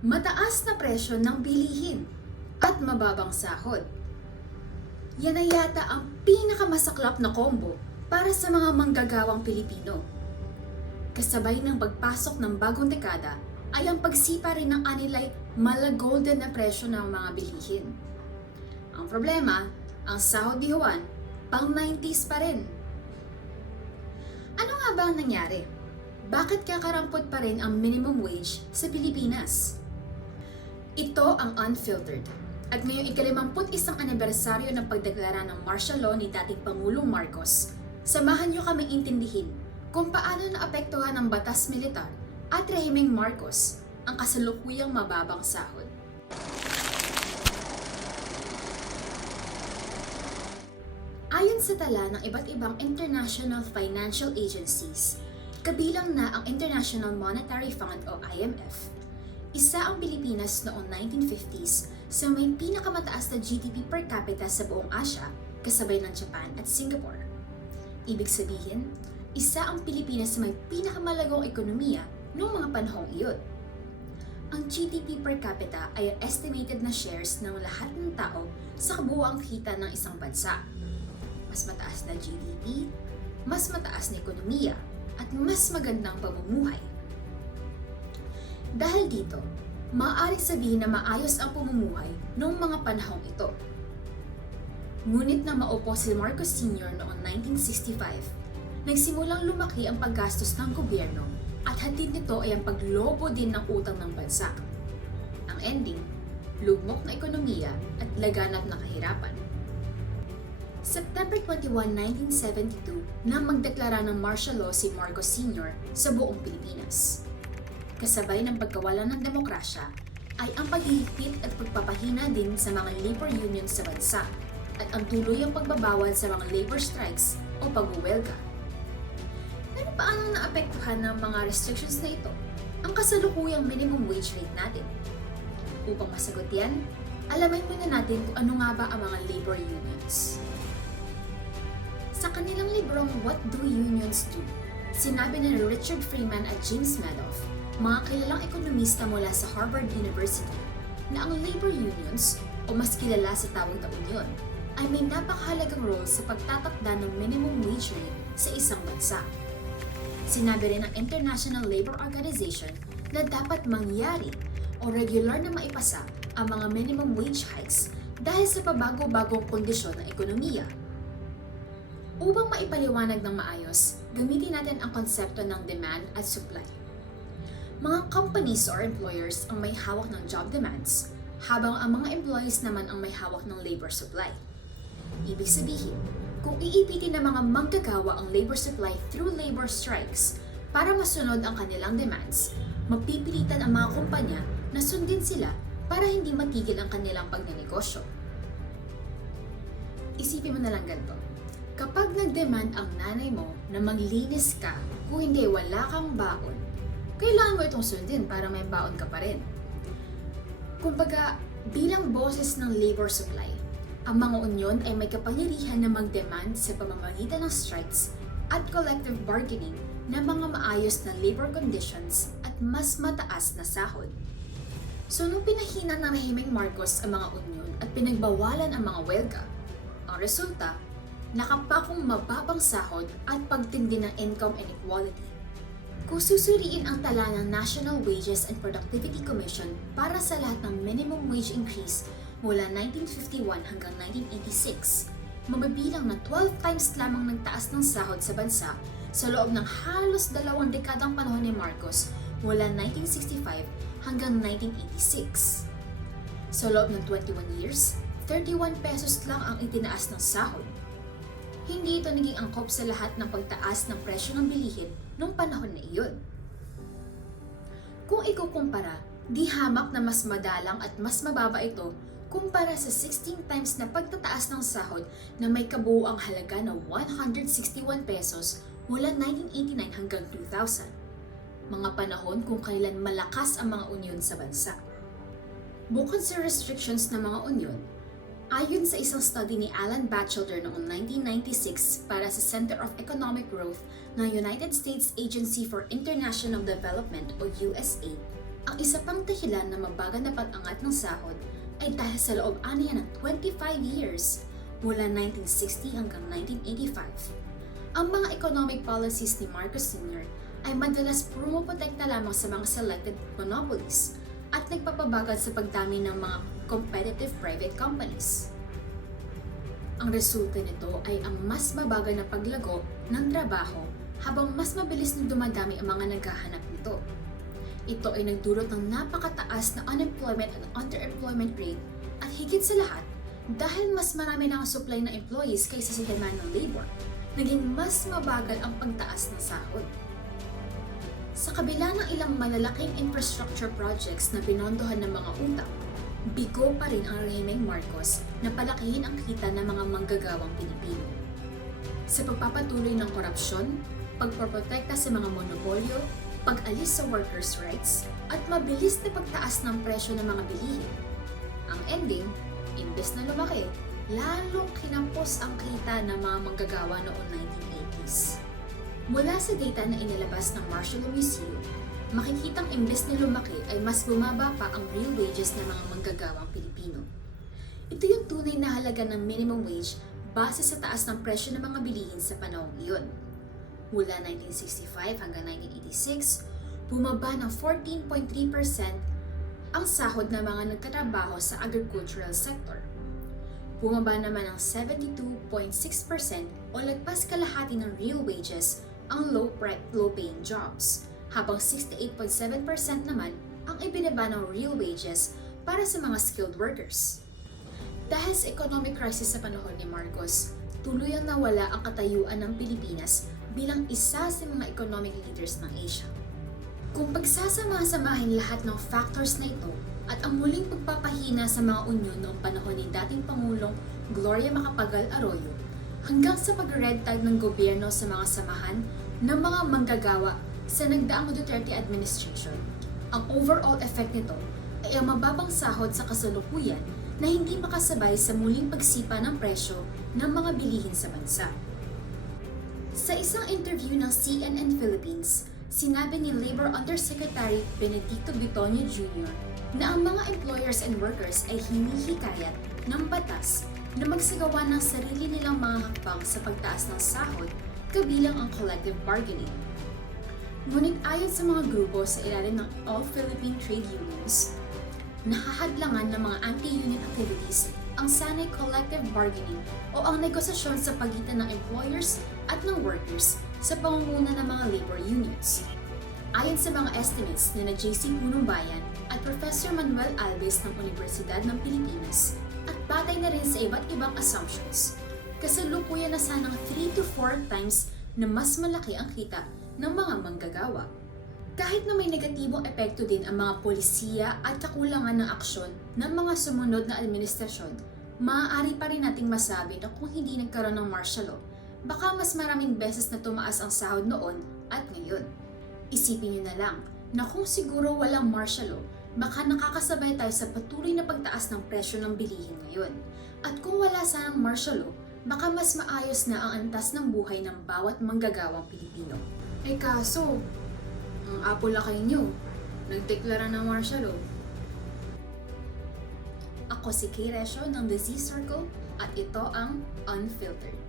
mataas na presyo ng bilihin at mababang sahod. Yan ay yata ang pinakamasaklap na combo para sa mga manggagawang Pilipino. Kasabay ng pagpasok ng bagong dekada ay ang pagsipa rin ng anilay mala-golden na presyo ng mga bilihin. Ang problema, ang sahod ni Juan, pang 90s pa rin. Ano nga ba ang nangyari? Bakit kakarampot pa rin ang minimum wage sa Pilipinas? Ito ang Unfiltered. At ngayong ika-51 anibersaryo ng pagdeklara ng martial law ni dating Pangulong Marcos, samahan niyo kami intindihin kung paano naapektuhan ng batas militar at rehimeng Marcos ang kasalukuyang mababang sahod. Ayon sa tala ng iba't ibang international financial agencies, kabilang na ang International Monetary Fund o IMF, isa ang Pilipinas noong 1950s sa may pinakamataas na GDP per capita sa buong Asia kasabay ng Japan at Singapore. Ibig sabihin, isa ang Pilipinas sa may pinakamalagong ekonomiya noong mga panahong iyon. Ang GDP per capita ay ang estimated na shares ng lahat ng tao sa kabuuang kita ng isang bansa. Mas mataas na GDP, mas mataas na ekonomiya, at mas magandang pamumuhay. Dahil dito, maaaring sabihin na maayos ang pamumuhay noong mga panahong ito. Ngunit na maupo si Marcos Sr. noong 1965, nagsimulang lumaki ang paggastos ng gobyerno at hatid nito ay ang paglobo din ng utang ng bansa. Ang ending, lugmok na ekonomiya at laganap na kahirapan. September 21, 1972 nang magdeklara ng martial law si Marcos Sr. sa buong Pilipinas. Kasabay ng pagkawala ng demokrasya ay ang paghihigpit at pagpapahina din sa mga labor unions sa bansa at ang tuluyang pagbabawal sa mga labor strikes o pagwuwelga. Pero paano naapektuhan ng mga restrictions na ito ang kasalukuyang minimum wage rate natin? Upang masagot yan, alamin muna natin kung ano nga ba ang mga labor unions. Sa kanilang librong What Do Unions Do?, sinabi ni Richard Freeman at James Madoff, mga kilalang ekonomista mula sa Harvard University, na ang labor unions, o mas kilala sa tawag na union, ay may napakahalagang role sa pagtatakda ng minimum wage rate sa isang bansa. Sinabi rin ng International Labour Organization na dapat mangyari o regular na maipasa ang mga minimum wage hikes dahil sa pabago-bagong kondisyon ng ekonomiya. Upang maipaliwanag ng maayos, gamitin natin ang konsepto ng demand at supply. Mga companies or employers ang may hawak ng job demands, habang ang mga employees naman ang may hawak ng labor supply. Ibig sabihin, kung iipitin ng mga manggagawa ang labor supply through labor strikes para masunod ang kanilang demands, mapipilitan ang mga kumpanya na sundin sila para hindi matigil ang kanilang pagnenegosyo. Isipin mo na lang ganito. Kapag nag-demand ang nanay mo na maglinis ka kung hindi wala kang baon, kailangan mo itong sundin para may baon ka pa rin. Kumbaga, bilang boses ng labor supply, ang mga unyon ay may kapangyarihan na mag-demand sa pamamagitan ng strikes at collective bargaining ng mga maayos na labor conditions at mas mataas na sahod. So nung pinahina ng rehimeng Marcos ang mga unyon at pinagbawalan ang mga welga, ang resulta, nakapakong mababang sahod at pagtindi ng income inequality. Kung susuriin ang tala ng National Wages and Productivity Commission para sa lahat ng minimum wage increase mula 1951 hanggang 1986, mabibilang na 12 times lamang ng taas ng sahod sa bansa sa loob ng halos 2 dekadang panahon ni Marcos mula 1965 hanggang 1986. Sa loob ng 21 years, 31 pesos lang ang itinaas ng sahod. Hindi ito naging angkop sa lahat ng pagtaas ng presyo ng bilihin noong panahon na iyon. Kung ikukumpara, di hamak na mas madalang at mas mababa ito kumpara sa 16 times na pagtataas ng sahod na may kabuuang halaga na 161 pesos mula 1989 hanggang 2000. Mga panahon kung kailan malakas ang mga unyon sa bansa. Bukod sa restrictions ng mga unyon, ayon sa isang study ni Alan Batchelder noong 1996 para sa Center of Economic Growth ng United States Agency for International Development o USAID, Ang isa pang dahilan na mabagal na pag-angat ng sahod ay dahil sa loob aniya ng 25 years mula 1960 hanggang 1985. Ang mga economic policies ni Marcos Sr. ay madalas pumoprotekta lamang sa mga selected monopolies at nagpapabagal sa pagdami ng mga competitive private companies. Ang resulta nito ay ang mas mabagal na paglago ng trabaho habang mas mabilis na dumadami ang mga naghahanap nito. Ito ay nagdulot ng napakataas na unemployment and underemployment rate at higit sa lahat, dahil mas marami na ang supply ng employees kaysa sa demand ng labor, naging mas mabagal ang pagtaas ng sahod. Sa kabila ng ilang malalaking infrastructure projects na pinondohan ng mga utang, bigo pa rin ang rehimeng Marcos na palakihin ang kita ng mga manggagawang Pilipino. Sa pagpapatuloy ng korupsyon, pagproprotekta sa mga monopolyo, pag-alis sa workers' rights, at mabilis na pagtaas ng presyo ng mga bilihin. Ang ending, imbes na lumaki, lalong kinampos ang kita ng mga manggagawa noong 1980s. Mula sa data na inilabas ng Marshall Museum, makikitang imbes na lumaki ay mas bumaba pa ang real wages ng mga manggagawang Pilipino. Ito yung tunay na halaga ng minimum wage base sa taas ng presyo ng mga bilihin sa panahong iyon. Mula 1965 hanggang 1986, bumaba ng 14.3% ang sahod ng mga nagtatrabaho sa agricultural sector. Bumaba naman ng 72.6% o lagpas kalahati ng real wages ang low-paying jobs, habang 68.7% naman ang ibinaba ng real wages para sa mga skilled workers. Dahil sa economic crisis sa panahon ni Marcos, tuluyang nawala ang katayuan ng Pilipinas bilang isa sa mga economic leaders ng Asia. Kung pagsasama-samahin lahat ng factors na ito at ang muling pagpapahina sa mga unyon noong panahon ni dating Pangulong Gloria Macapagal Arroyo hanggang sa pag-red tag ng gobyerno sa mga samahan ng mga manggagawa sa nagdaang Duterte administration, ang overall effect nito ay ang mababang sahod sa kasalukuyan na hindi makasabay sa muling pagsipa ng presyo ng mga bilihin sa bansa. Sa isang interview ng CNN Philippines, sinabi ni Labor Undersecretary Benedicto Bitonio Jr. na ang mga employers and workers ay hinihikayat ng batas na magsagawa ng sarili nilang mga hakbang sa pagtaas ng sahod kabilang ang collective bargaining. Ngunit ayon sa mga grupo sa ilalim ng All Philippine Trade Unions, nakahadlangan ng mga anti-union activities ang sanay collective bargaining o ang negosasyon sa pagitan ng employers at ng workers sa pangunguna ng mga labor unions. Ayon sa mga estimates ni J.C. Punong Bayan at Professor Manuel Alves ng Universidad ng Pilipinas at batay na rin sa iba't ibang assumptions, kasalukuyan na sanang 3 to 4 times na mas malaki ang kita ng mga manggagawa. Kahit na may negatibong epekto din ang mga polisiya at kakulangan ng aksyon ng mga sumunod na administrasyon, maaari pa rin nating masabi na kung hindi nagkaroon ng martial law, baka mas maraming beses na tumaas ang sahod noon at ngayon. Isipin niyo na lang na kung siguro walang martial law, baka nakakasabay tayo sa patuloy na pagtaas ng presyo ng bilihin ngayon. At kung wala sanang martial law, baka mas maayos na ang antas ng buhay ng bawat manggagawang Pilipino. Eh kaso, ang apulakay nyo, nagdeklara ng martial law. Ako si Kay Resio ng The Z Circle at ito ang Unfiltered.